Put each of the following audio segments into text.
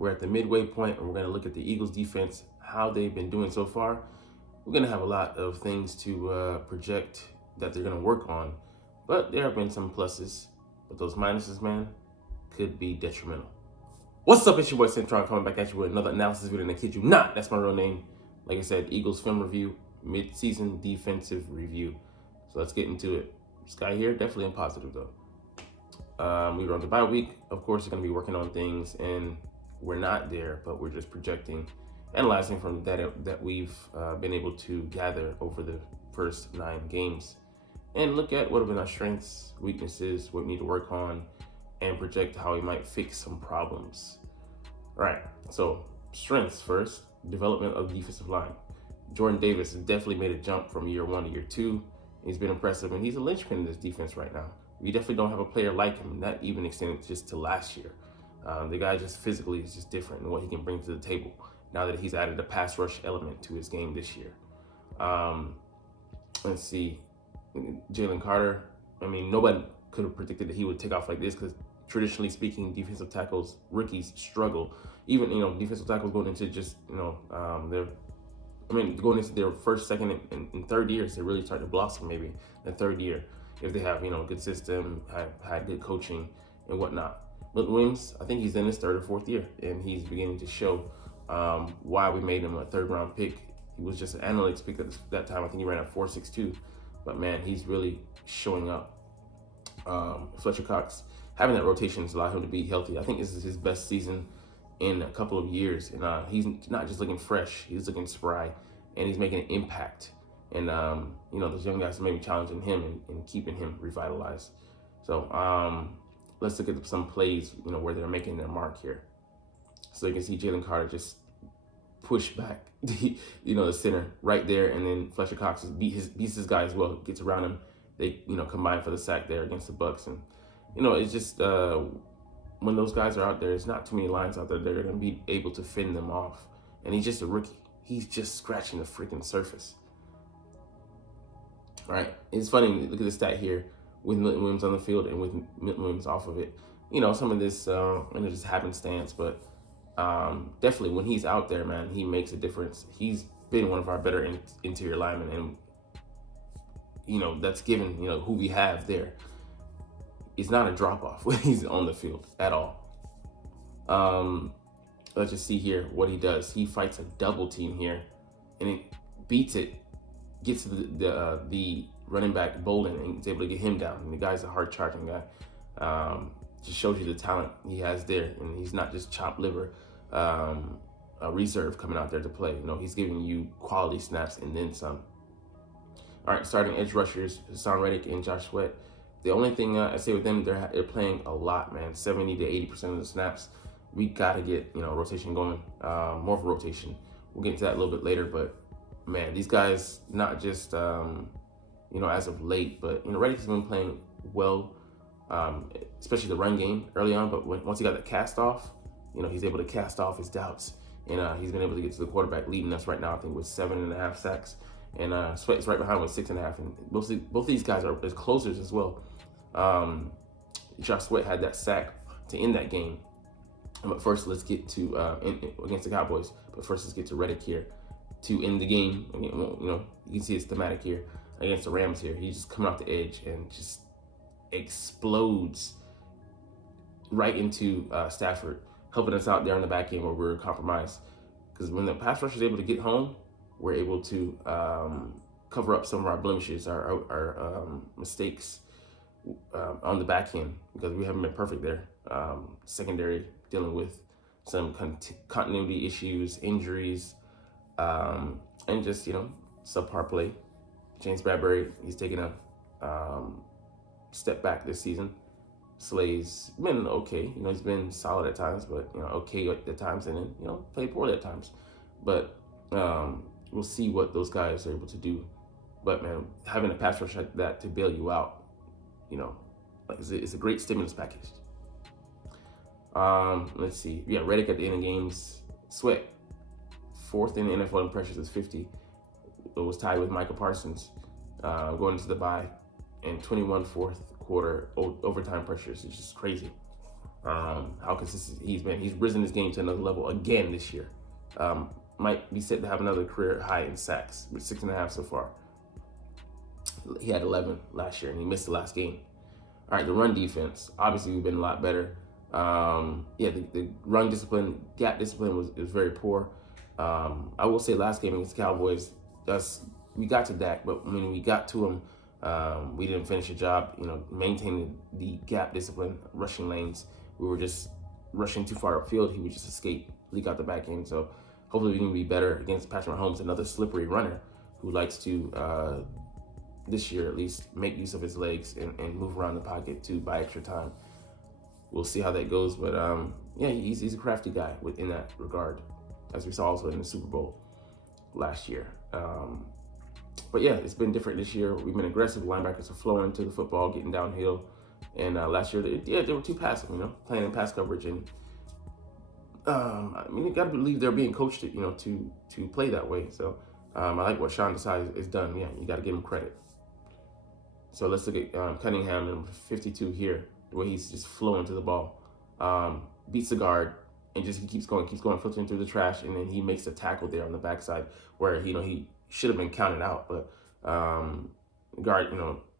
We're at the midway point, and we're going to look at the Eagles defense, how they've been doing so far. We're going to have a lot of things to project that they're going to work on, but there have been some pluses. But those minuses, man, could be detrimental. What's up, it's your boy Cintron coming back at you with another analysis video, and I kid you not, that's my real name. Like I said, Eagles film review, mid-season defensive review. So let's get into it. This guy here, definitely in positive though. We were on the bye week. Of course, we're going to be working on things, and we're not there, but we're just projecting, analyzing from the data that we've been able to gather over the first 9 games, and look at what have been our strengths, weaknesses, what we need to work on, and project how we might fix some problems. All right, so strengths first, development of the defensive line. Jordan Davis has definitely made a jump from year 1 to year 2. He's been impressive, and he's a linchpin in this defense right now. We definitely don't have a player like him, not even extended just to last year. The guy just physically is just different in what he can bring to the table now that he's added a pass rush element to his game this year. Let's see, Jalen Carter. I mean, nobody could have predicted that he would take off like this, because traditionally speaking, defensive tackles, rookies struggle. Even, defensive tackles going into just, going into their first, second, and third years, they really start to blossom maybe the third year if they have, a good system, have had good coaching and whatnot. Milton Williams, I think he's in his 3rd or 4th year, and he's beginning to show why we made him a 3rd-round pick. He was just an analytics pick at that time. I think he ran at 4.62, but man, he's really showing up. Fletcher Cox, having that rotation has allowed him to be healthy. I think this is his best season in a couple of years, and he's not just looking fresh, he's looking spry, and he's making an impact. And those young guys are maybe challenging him and keeping him revitalized. So let's look at some plays, where they're making their mark here. So you can see Jalen Carter just push back the center right there, and then Fletcher Cox beats his guy as well, gets around him. They combine for the sack there against the Bucks, and it's just when those guys are out there, it's not too many lines out there that are going to be able to fend them off. And he's just a rookie. He's just scratching the freaking surface. All right, it's funny. Look at the stat here with Milton Williams on the field and with Milton Williams off of it. Some of this, just happenstance, but definitely when he's out there, man, he makes a difference. He's been one of our better interior linemen, and that's given who we have there. It's not a drop off when he's on the field at all. Let's just see here what he does. He fights a double team here, and it beats it. Gets to the running back Bolden and is able to get him down. And the guy's a hard charging guy. Just shows you the talent he has there, and he's not just chopped liver, a reserve coming out there to play. He's giving you quality snaps and then some. All right, starting edge rushers, Hassan Reddick and Josh Sweat. The only thing I say with them, they're playing a lot, man. 70 to 80% of the snaps. We gotta get rotation going, more of a rotation. We'll get into that a little bit later, but man, these guys, not just as of late, but Reddick has been playing well, especially the run game early on. But once he got the cast off, he's able to cast off his doubts, and he's been able to get to the quarterback, leading us right now, I think, with 7.5 sacks. And Sweat is right behind with 6.5, and both these guys are as closers as well. Josh Sweat had that sack to end that game. But first, let's get to against the Cowboys. But first, let's get to Reddick here to end the game. You can see it's thematic here against the Rams here. He's just coming off the edge and just explodes right into Stafford, helping us out there on the back end where we're compromised. Because when the pass rush is able to get home, we're able to cover up some of our blemishes, our mistakes on the back end, because we haven't been perfect there. Secondary dealing with some continuity issues, injuries, and just subpar play. James Bradbury, he's taken a step back this season. Slay's been okay. He's been solid at times, but okay at times, and then played poorly at times. But we'll see what those guys are able to do. But man, having a pass rush like that to bail you out, it's a great stimulus package. Let's see. Yeah, Reddick at the end of games. Sweat, 4th in the NFL in pressures with 50. It was tied with Micah Parsons going into the bye, and 21 fourth quarter overtime pressures. It's just crazy. how consistent he's been. He's risen his game to another level again this year. Might be set to have another career high in sacks with 6.5 so far. He had 11 last year and he missed the last game. All right, the run defense. Obviously, we've been a lot better. The run discipline, gap discipline was very poor. I will say last game against the Cowboys, we got to Dak, but when we got to him, we didn't finish the job, maintaining the gap discipline, rushing lanes. We were just rushing too far upfield. He would just escape, leak out the back end. So hopefully we can be better against Patrick Mahomes, another slippery runner who likes to, this year at least, make use of his legs and move around the pocket to buy extra time. We'll see how that goes. But he's a crafty guy in that regard, as we saw also in the Super Bowl last year. But yeah, it's been different this year. We've been aggressive. Linebackers are flowing to the football, getting downhill. And last year, they were too passive, playing in pass coverage. And you got to believe they're being coached, to play that way. So I like what Sean Desai has done. Yeah, you got to give him credit. So let's look at Cunningham, number 52 here, the way he's just flowing to the ball. Beats the guard and he keeps going, filtering through the trash, and then he makes a tackle there on the backside where he should have been counted out, but guard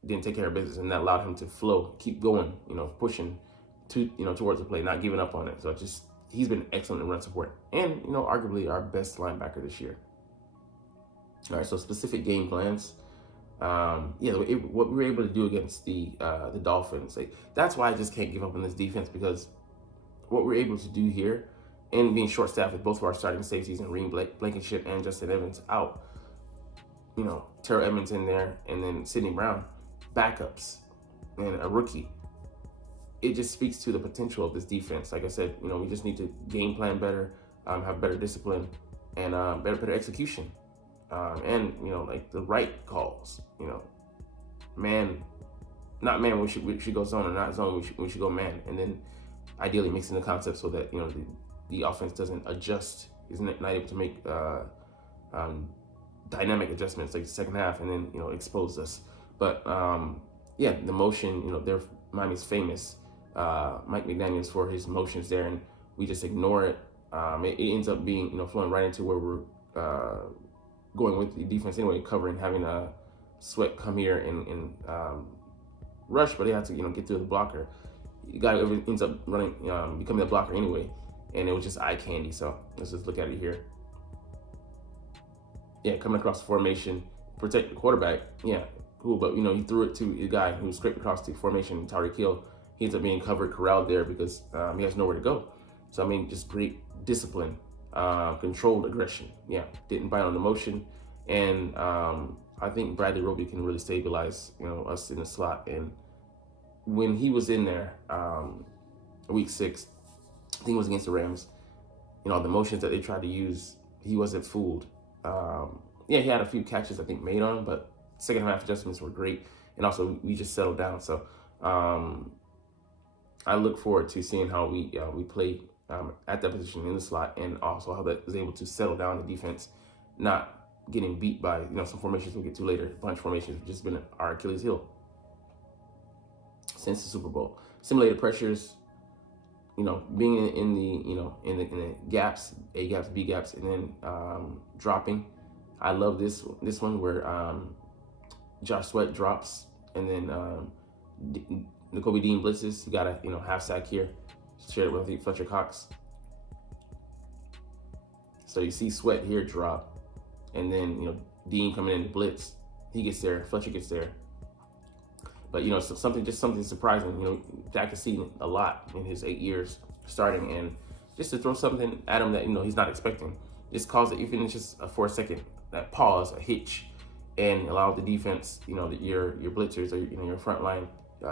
didn't take care of business, and that allowed him to flow, keep going, pushing towards the play, not giving up on it. So he's been excellent in run support, and arguably our best linebacker this year. All right, so specific game plans. What we were able to do against the Dolphins, that's why I just can't give up on this defense, because what we're able to do here, and being short-staffed with both of our starting safeties and Reem Blankenship and Justin Evans out, Terrell Edmonds in there, and then Sidney Brown, backups, and a rookie. It just speaks to the potential of this defense. Like I said, we just need to game plan better, have better discipline, and better execution. And the right calls, not man, we should go zone, or not zone, we should go man, and then ideally mixing the concept so that the offense doesn't adjust, isn't not able to make dynamic adjustments like the second half, and then expose us. But the motion, Miami's famous, Mike McDaniels, for his motions there, and we just ignore it. It ends up being flowing right into where we're going with the defense anyway, covering, having a Sweat come here and rush, but they have to get through the blocker. The guy ends up running, becoming the blocker anyway, and it was just eye candy. So let's just look at it here. Yeah, coming across the formation, protect the quarterback. Yeah, cool, but he threw it to the guy who scraped across the formation, Tyreek Hill. He ends up being corralled there because he has nowhere to go. So just great discipline. Controlled aggression. Yeah, didn't bite on the motion, and I think Bradley Roby can really stabilize us in the slot. And when he was in there, week 6, I think it was against the Rams, the motions that they tried to use, he wasn't fooled. He had a few catches I think made on him, but second half adjustments were great, and also we just settled down. So I look forward to seeing how we play at that position in the slot, and also how that is able to settle down the defense, not getting beat by some formations we'll get to later. Bunch formations have just been our Achilles heel since the Super Bowl. Simulated pressures, being in the gaps, A gaps, B gaps, and then dropping. I love this one where Josh Sweat drops, and then Nakobe Dean blitzes. He got a half sack here. Shared it with, I think, Fletcher Cox. So you see Sweat here drop, and then Dean coming in to blitz. He gets there, Fletcher gets there. But something surprising. Dak has seen a lot in his 8 years starting, and just to throw something at him that he's not expecting, just cause it, even if it's just for a second, that pause, a hitch, and allow the defense, your blitzers or your front line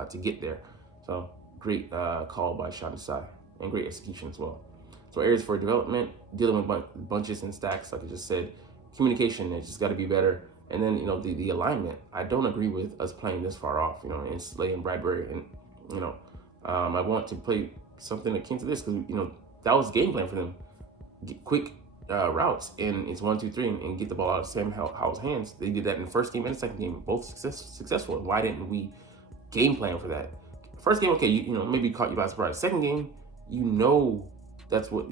to get there. So great call by Sean Desai, and great execution as well. So areas for development, dealing with bunches and stacks, like I just said. Communication, it's just got to be better. And then, the alignment. I don't agree with us playing this far off, in Slay and Bradbury. And, I want to play something akin to this, because, that was the game plan for them. Get quick routes, and it's 1, 2, 3, and get the ball out of Sam Howell's hands. They did that in the first game and the second game, both successful. Why didn't we game plan for that? First game, okay, maybe caught you by surprise. Second game, you know that's what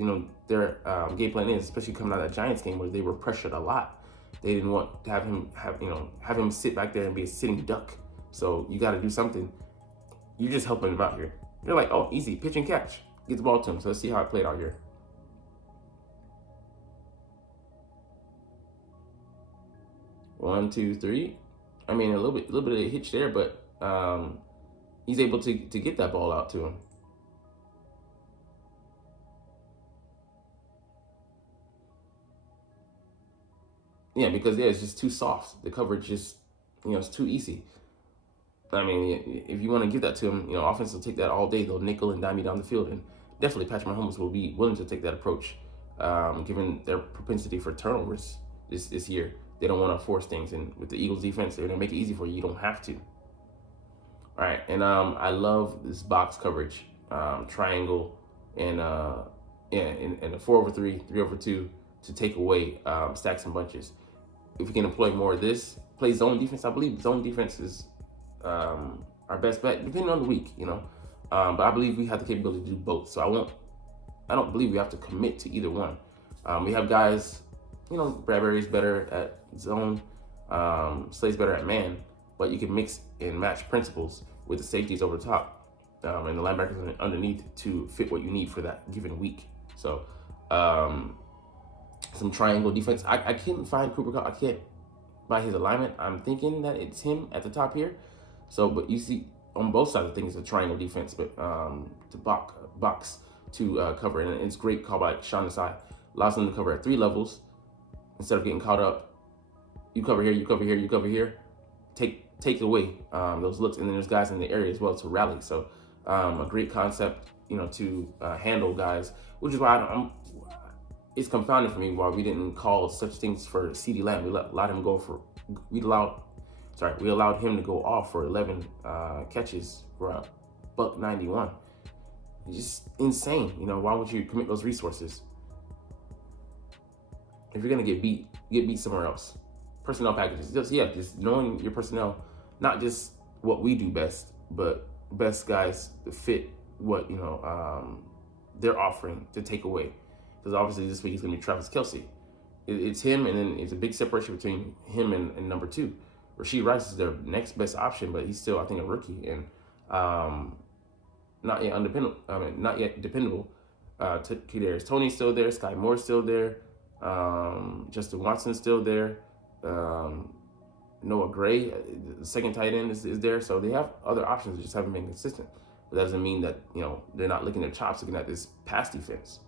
their game plan is, especially coming out of that Giants game where they were pressured a lot. They didn't want to have him sit back there and be a sitting duck. So you got to do something. You're just helping him out here. You're like, oh, easy, pitch and catch, get the ball to him. So let's see how it played out here. 1, 2, 3. I mean, a little bit of a hitch there, but he's able to get that ball out to him. Yeah, because it's just too soft. The coverage just, it's too easy. I mean, if you want to give that to him, offense will take that all day. They'll nickel and dime you down the field, and definitely Patrick Mahomes will be willing to take that approach, given their propensity for turnovers this year. They don't want to force things, and with the Eagles defense, they're gonna make it easy for you. You don't have to. All right, and I love this box coverage, triangle, and and a 4-over-3, 3-over-2 to take away stacks and bunches. If we can employ more of this, play zone defense. I believe zone defense is our best bet, depending on the week, But I believe we have the capability to do both. So I don't believe we have to commit to either one. We have guys, Bradbury's better at zone, Slade's better at man, but you can mix and match principles with the safeties over the top, and the linebackers underneath to fit what you need for that given week. So some triangle defense. I couldn't find Cooper Kupp. I can't by his alignment. I'm thinking that it's him at the top here. So, but you see on both sides, I think it's a triangle defense, but to box to cover, and it's great call by Sean Desai. Allows them to cover at 3 levels instead of getting caught up. You cover here, you cover here, you cover here. Take away those looks, and then there's guys in the area as well to rally. So a great concept, to handle guys, which is why it's confounded for me why we didn't call such things for CeeDee Lamb. We allowed him to go for we allowed him to go off for 11 catches for a $191. It's just insane. Why would you commit those resources? If you're gonna get beat somewhere else. Personnel packages, just knowing your personnel, not just what we do best, but best guys to fit what they're offering to take away. Because obviously this week is gonna be Travis Kelce. It's him, and then it's a big separation between him and number 2. Rashee Rice is their next best option, but he's still, I think, a rookie and not yet dependable. Kadarius Toney's still there, Sky Moore's still there, Justin Watson's still there. Noah Gray, the second tight end, is there. So they have other options that just haven't been consistent. But that doesn't mean that they're not licking their chops looking at this pass defense.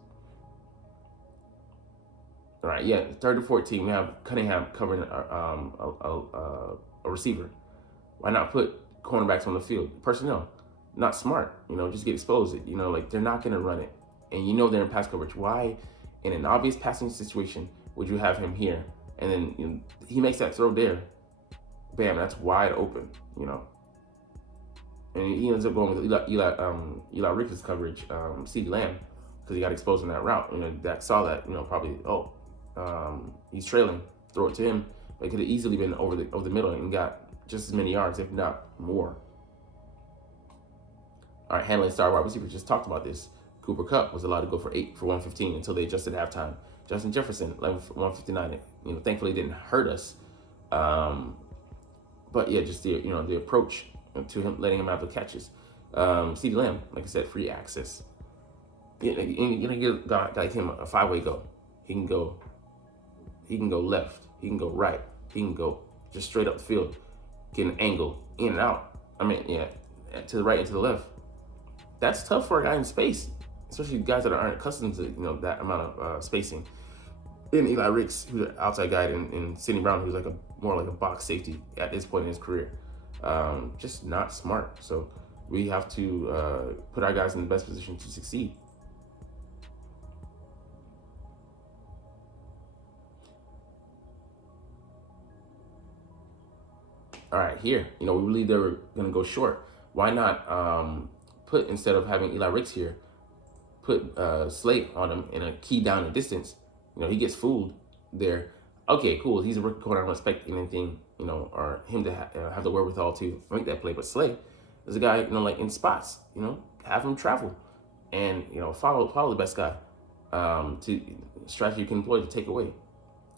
All right, 3rd and 14, we have Cunningham covering a receiver. Why not put cornerbacks on the field? Personnel, not smart. Just get exposed. Like they're not going to run it, and they're in pass coverage. Why, in an obvious passing situation, would you have him here? And then he makes that throw there. Bam, that's wide open, And he ends up going with Eli Ricks' coverage, CeeDee Lamb, because he got exposed in that route. Dak saw that, probably, he's trailing, throw it to him. But it could have easily been over the middle and got just as many yards, if not more. All right, handling star wide receiver, just talked about this. Cooper Kupp was allowed to go for 8 for 115 until they adjusted halftime. Justin Jefferson, 11 for 159. Thankfully it didn't hurt us. But yeah, just the approach to him, letting him have the catches. CeeDee Lamb, like I said, free access. Give a guy like him a 5-way go. He can go left. He can go right. He can go just straight up the field, get an angle in and out. To the right and to the left. That's tough for a guy in space, especially guys that aren't accustomed to that amount of spacing. Then Eli Ricks, who's an outside guy, and Sidney Brown, who's more like a box safety at this point in his career. Just not smart. So we have to put our guys in the best position to succeed. All right, here, we believe they were going to go short. Why not put, instead of having Eli Ricks here, put Slate on him in a key down and distance. He gets fooled there. Okay, cool. He's a rookie corner. I don't expect anything, or him to have the wherewithal to make that play. But Slay is a guy, like in spots, have him travel. and follow the best guy. To strategy you can employ to take away.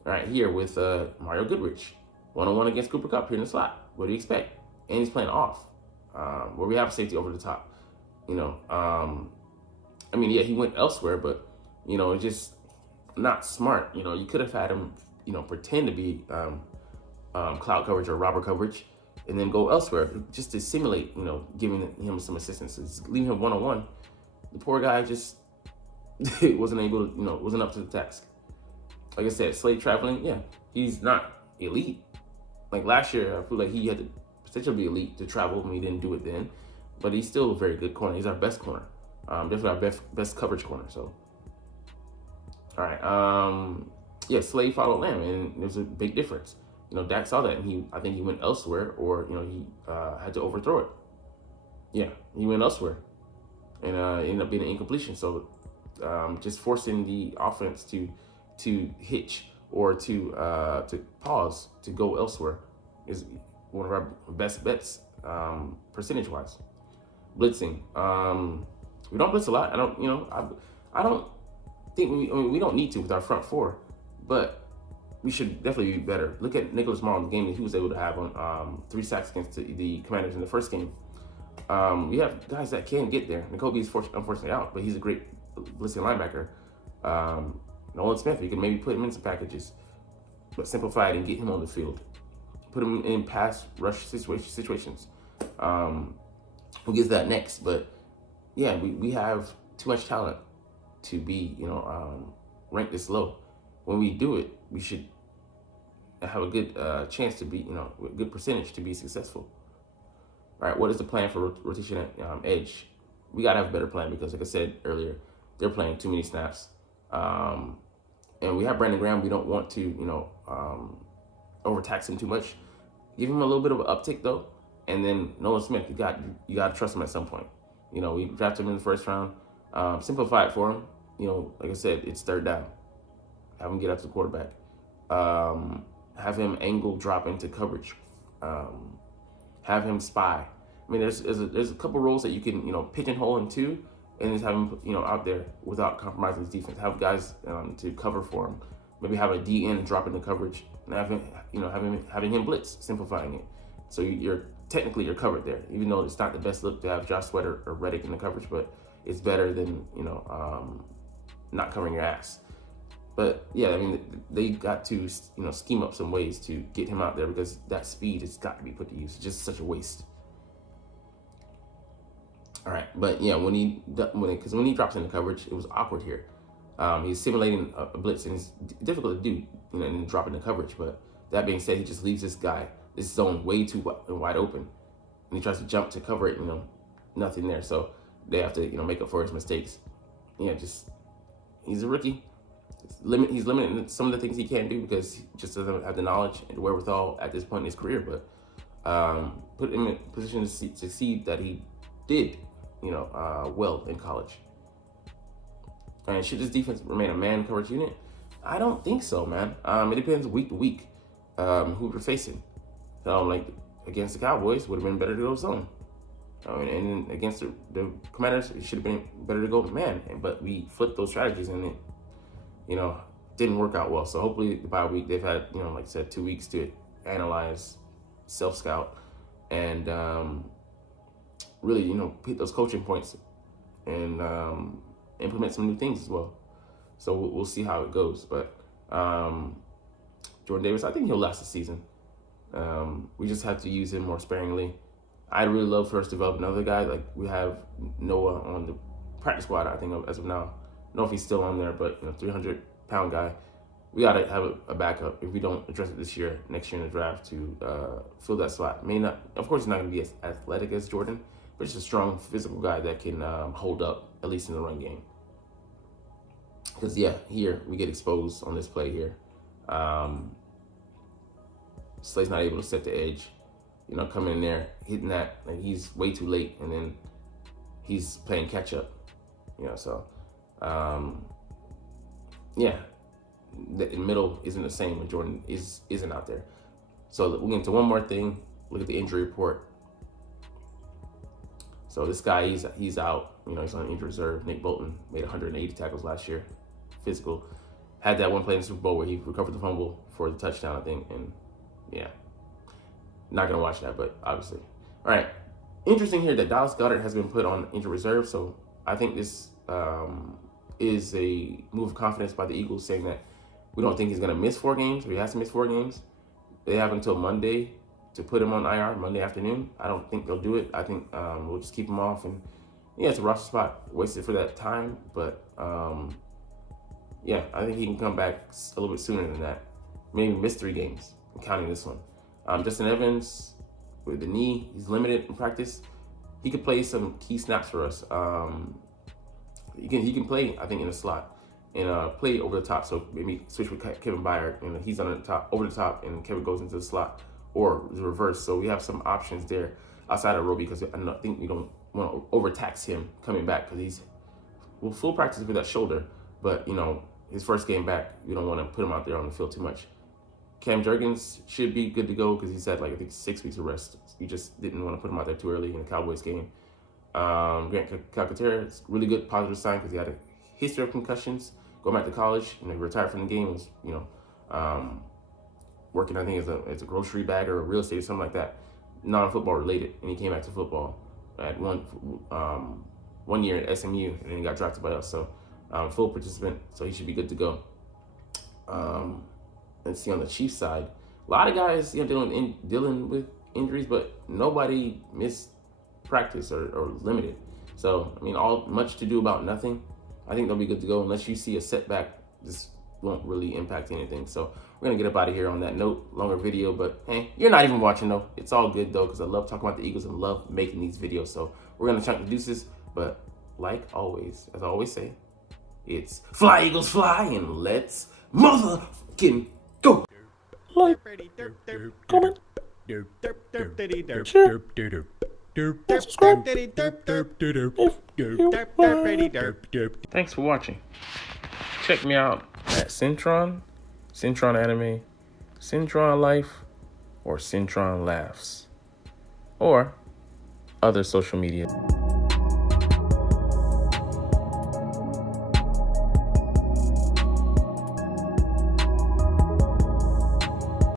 All right, here with Mario Goodrich, 1-on-1 against Cooper Kupp here in the slot. What do you expect? And he's playing off, where we have safety over the top. I mean, yeah, he went elsewhere, but it's just not smart. You could have had him, pretend to be cloud coverage or robber coverage, and then go elsewhere just to simulate, giving him some assistance. Just leaving him 1-on-1. The poor guy just wasn't able to, wasn't up to the task. Like I said, Slade traveling, yeah, he's not elite. Like last year, I feel like he had the potential to be elite to travel, and he didn't do it then. But he's still a very good corner. He's our best corner. Definitely our best coverage corner. So, all right. Yeah, Slade followed Lamb, and there's a big difference. Dak saw that, and I think he went elsewhere, or he had to overthrow it. Yeah, he went elsewhere, and ended up being an incompletion. So, just forcing the offense to hitch or to pause to go elsewhere is one of our best bets, percentage-wise. Blitzing, we don't blitz a lot. I don't think we don't need to with our front four, but we should definitely be better. Look at Nicholas Morrow in the game that he was able to have on 3 sacks against the Commanders in the first game. We have guys that can get there. N'Kobe is unfortunately out, but he's a great blitzing linebacker. Nolan Smith, you can maybe put him in some packages, but simplify it and get him on the field. Put him in pass rush situations. Who gets that next? But yeah, we have too much talent to be ranked this low. When we do it, we should have a good chance to be a good percentage to be successful. All right, what is the plan for rotation at edge? We gotta have a better plan because, like I said earlier, they're playing too many snaps. And we have Brandon Graham. We don't want to, overtax him too much. Give him a little bit of an uptick though, and then Nolan Smith. You got to trust him at some point. We drafted him in the first round. Simplify it for him. Like I said, it's third down. Have him get up to the quarterback. Have him angle drop into coverage. Have him spy. I mean, there's a couple roles that you can pigeonhole into, and just have him out there without compromising his defense. Have guys to cover for him. Maybe have a DN drop into coverage, and have him having him blitz, simplifying it. So you're covered there, even though it's not the best look to have Josh Sweater or Reddick in the coverage, but it's better than not covering your ass. But yeah, I mean, they got to scheme up some ways to get him out there because that speed has got to be put to use. It's just such a waste. All right, but yeah, when he drops into coverage, it was awkward here. He's simulating a blitz, and it's difficult to do, and drop into coverage. But that being said, he just leaves this zone way too wide open, and he tries to jump to cover it. Nothing there. So they have to make up for his mistakes. He's a rookie. He's limited in some of the things he can do because he just doesn't have the knowledge and the wherewithal at this point in his career. But put him in a position to see that he did, well in college. And should this defense remain a man coverage unit? I don't think so, man. It depends week to week who we're facing. Like against the Cowboys, would have been better to go zone. And against the Commanders, it should have been better to go man. But we flipped those strategies, and it, didn't work out well. So hopefully the bye week, they've had, like I said, 2 weeks to analyze, self-scout, and really, hit those coaching points and implement some new things as well. So we'll see how it goes. But Jordan Davis, I think he'll last the season. We just have to use him more sparingly. I'd really love for us to develop another guy. Like we have Noah on the practice squad, I think, as of now. I don't know if he's still on there, but 300-pound guy. We got to have a backup if we don't address it this year, next year in the draft to fill that slot. May not, of course, he's not going to be as athletic as Jordan, but just a strong physical guy that can hold up, at least in the run game. Because, yeah, here we get exposed on this play here. Slade's not able to set the edge. Coming in there, hitting that, and he's way too late, and then he's playing catch up. So, yeah, the middle isn't the same when Jordan isn't out there. So we'll get into one more thing. Look at the injury report. So this guy, he's out. You know, he's on injured reserve. Nick Bolton made 180 tackles last year, physical. Had that one play in the Super Bowl where he recovered the fumble for the touchdown, I think. And yeah, not gonna watch that, but obviously. All right, interesting here that Dallas Goedert has been put on injured reserve. So I think this is a move of confidence by the Eagles, saying that we don't think he's gonna miss 4 games, or he has to miss 4 games. They have until Monday to put him on IR, Monday afternoon. I don't think they'll do it. I think we'll just keep him off, and yeah, it's a roster spot wasted for that time, but yeah, I think he can come back a little bit sooner than that. Maybe miss 3 games, counting this one. Justin Evans, with the knee, he's limited in practice. He could play some key snaps for us. He can play, I think, in the slot and play over the top. So maybe switch with Kevin Byard, and he's on the top, over the top, and Kevin goes into the slot, or the reverse. So we have some options there outside of Roby, because I think we don't want to overtax him coming back, because he's full practice with that shoulder. But you know, his first game back, you don't want to put him out there on the field too much. Cam Jurgens should be good to go, because he's had, like, I think 6 weeks of rest. You just didn't want to put him out there too early in the Cowboys game. Grant Calcaterra, it's really good, positive sign, because he had a history of concussions going back to college. You know, he retired from the game, was, you know, working, I think, as a grocery bagger or real estate or something like that, non-football related, and he came back to football at one year at SMU, and then he got drafted by us. So full participant, so he should be good to go. Let's see, on the Chiefs side, a lot of guys, you know, dealing with injuries, but nobody missed practice or limited. So I mean, much to do about nothing. I think they'll be good to go unless you see a setback. This won't really impact anything. So we're gonna get up out of here on that note. Longer video, but hey, you're not even watching though. It's all good though, because I love talking about the Eagles and love making these videos. So we're gonna chunk the deuces, but like always, as I always say, it's fly Eagles fly, and let's motherfucking go. Like, comment, share, subscribe. Thanks for watching. Check me out at Cintron, Cintron Anime, Cintron Life, or Cintron Laughs, or other social media.